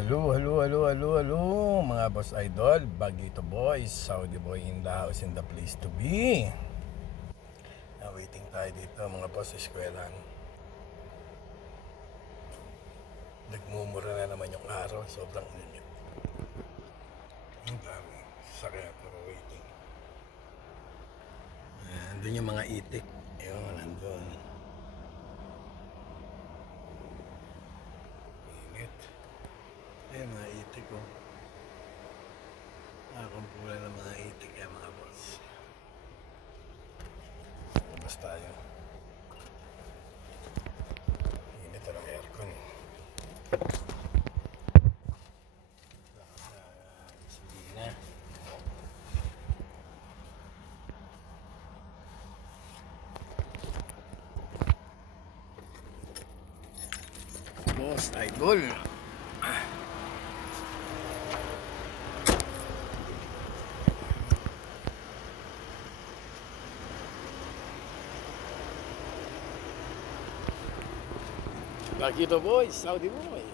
Hello, hello, hello, hello, hello, mga boss idol, Bagito boys, Saudi boy in the house, in the place to be. Waiting tayo dito, mga boss, eskwelahan. Nagmumura na naman yung araw, sobrang init. Ang dami, sakya pero waiting. Andun yung mga itik, ayun, nandun. Init. Ayun, mga itik, oh. Nakakumpulan ng mga itik, mga boss. Labas tayo. Init ng aircon, eh. Sige na. Boss idol. Bagito boys, Saudi boy.